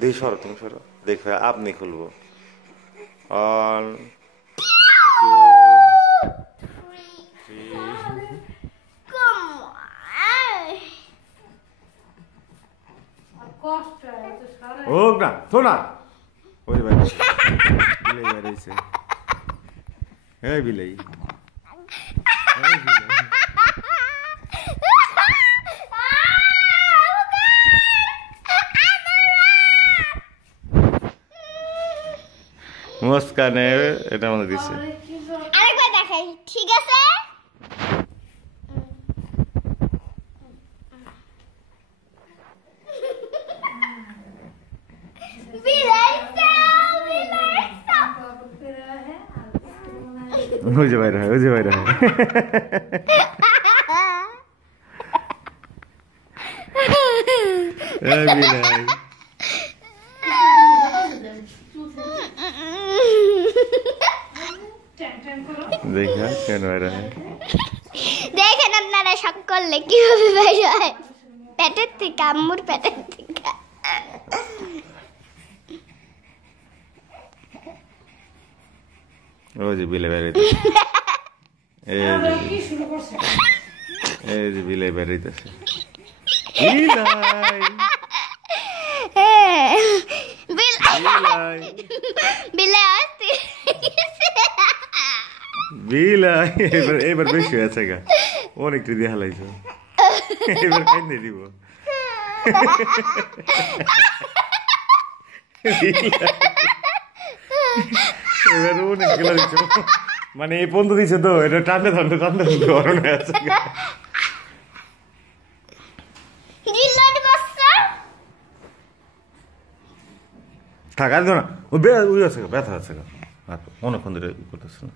দেখি সরো, তুমি সরো, দেখো আপনি খুলবো। 1 2 3 হোক না তো না। ওই ভাই বিলাই বেরিয়েছে। এই বিলাই মুস্কানে এটা আমাদের দিছে। আরেকবার দেখাই, ঠিক আছে? ওই যে বাইরে হয়, ওই যে বাইরে হয়। বিলাই দেখা কেন বাইরে হয়? দেখেন আপনারা শক করলে কিভাবে বাইরে হয় পেটের থেকে, আম্মুর পেটের থেকে। ওই যে বিলাই বেরিয়েছে, এই যে বিলাই বেরিয়েছে। বিলাই এবার বেশি হয়েছে গা, অনেকটা দিয়ে হালাইছো, এবার কেন দিব? এবার অনেক গেলা দিচ্ছ, মানে এই পর্যন্ত দিচ্ছে তো, এটা টানতে টানতে টানতে টানতে গরম হয়ে আছে। থাকা দিও না, ও ব্যথা আছে, অনেকক্ষণ ধরে করতেছে না।